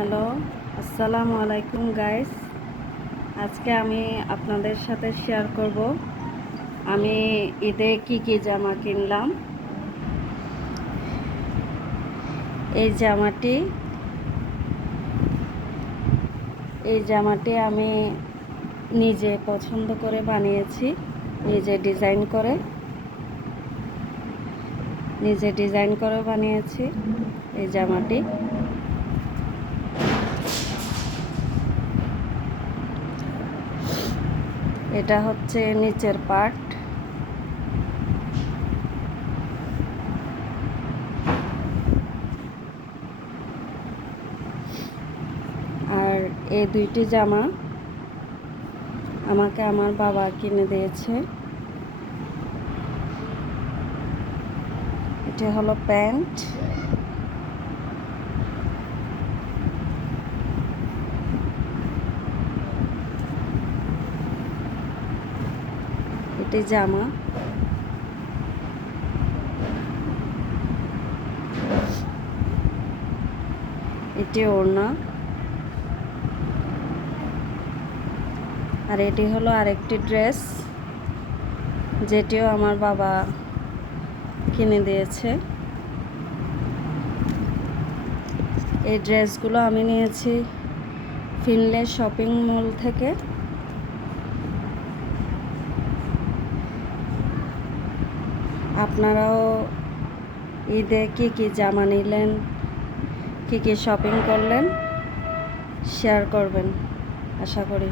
Hello, আসসালামু আলাইকুম guys. আজকে আমি আপনাদের সাথে শেয়ার করব আমি ঈদে কি জামা কিনলাম। এই জামাটি আমি নিজে পছন্দ করে বানিয়েছি, নিজে ডিজাইন করে বানিয়েছি এই জামাটি। এটা হচ্ছে নিচের পার্ট, আর এই দুইটি জামা আমাকে আমার বাবা কিনে দিয়েছে। এটা হলো প্যান্ট, এটি জামা, এটি ওড়না, আর এটি হলো আরেকটি ড্রেস, যেটিও আমার বাবা কিনে দিয়েছে। এই ড্রেসগুলো আমি নিয়েছি ফিনলে শপিং মল থেকে। আপনারাও ঈদে কি জামা নিলেন, কি শপিং করলেন শেয়ার করবেন আশা করি।